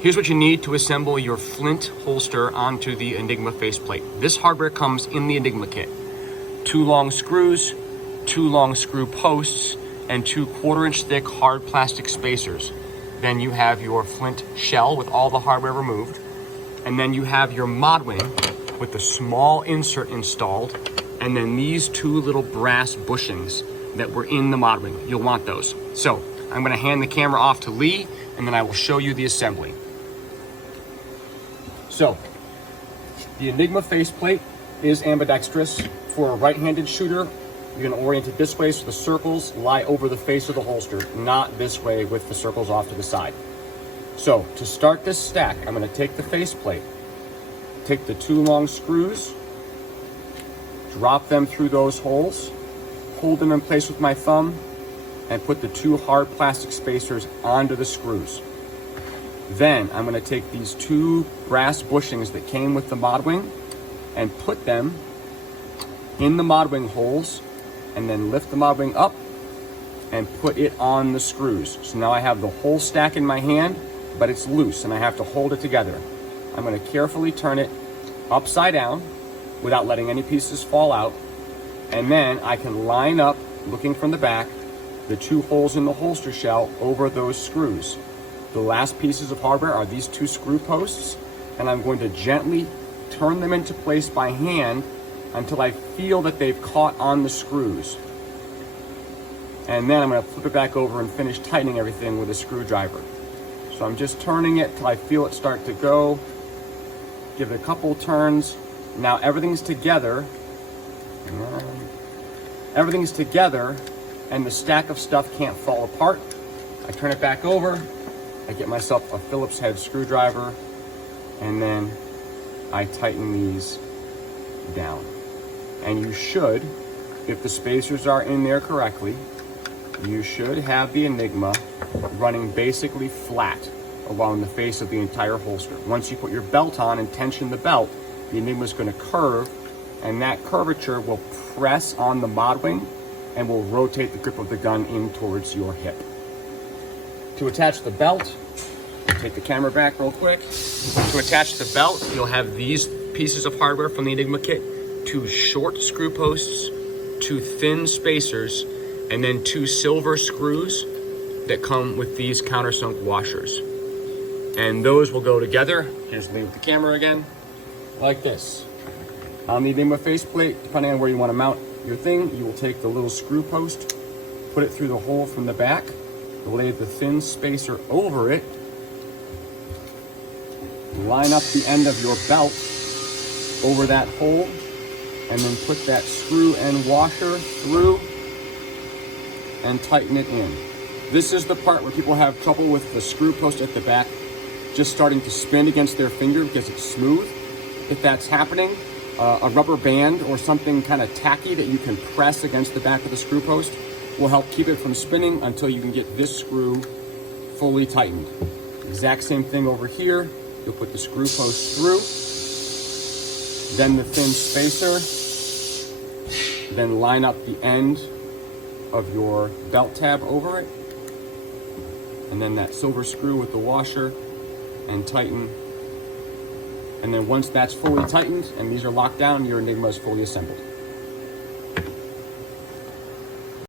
Here's what you need to assemble your Flint holster onto the Enigma faceplate. This hardware comes in the Enigma kit. 2 long screws, 2 long screw posts, and 2 1/4-inch thick hard plastic spacers. Then you have your Flint shell with all the hardware removed. And then you have your mod wing with the small insert installed. And then these 2 little brass bushings that were in the mod wing. You'll want those. So I'm gonna hand the camera off to Lee, and then I will show you the assembly. So, the Enigma faceplate is ambidextrous. For a right-handed shooter, you're gonna orient it this way so the circles lie over the face of the holster, not this way with the circles off to the side. So, to start this stack, I'm gonna take the faceplate, take the 2 long screws, drop them through those holes, hold them in place with my thumb, and put the 2 hard plastic spacers onto the screws. Then I'm going to take these 2 brass bushings that came with the mod wing and put them in the mod wing holes, and then lift the mod wing up and put it on the screws. So now I have the whole stack in my hand, but it's loose and I have to hold it together. I'm going to carefully turn it upside down without letting any pieces fall out, and then I can line up, looking from the back, the 2 holes in the holster shell over those screws. The last pieces of hardware are these 2 screw posts, and I'm going to gently turn them into place by hand until I feel that they've caught on the screws. And then I'm going to flip it back over and finish tightening everything with a screwdriver. So I'm just turning it till I feel it start to go. Give it a couple turns. Now everything's together. Everything's together, and the stack of stuff can't fall apart. I turn it back over. I get myself a Phillips head screwdriver, and then I tighten these down. And you should, if the spacers are in there correctly, you should have the Enigma running basically flat along the face of the entire holster. Once you put your belt on and tension the belt, the Enigma is going to curve, and that curvature will press on the mod wing and will rotate the grip of the gun in towards your hip. To attach the belt, take the camera back real quick. To attach the belt, you'll have these pieces of hardware from the Enigma kit, 2 short screw posts, 2 thin spacers, and then 2 silver screws that come with these countersunk washers. And those will go together. Here's Lee with the camera again, like this. On the Enigma faceplate, depending on where you want to mount your thing, you will take the little screw post, put it through the hole from the back, lay the thin spacer over it, line up the end of your belt over that hole, and then put that screw and washer through and tighten it in. This is the part where people have trouble with the screw post at the back just starting to spin against their finger because it's smooth. If that's happening, a rubber band or something kind of tacky that you can press against the back of the screw post will help keep it from spinning until you can get this screw fully tightened. Exact same thing over here. You'll put the screw post through, then the thin spacer, then line up the end of your belt tab over it, and then that silver screw with the washer, and tighten. And then once that's fully tightened and these are locked down, your Enigma is fully assembled.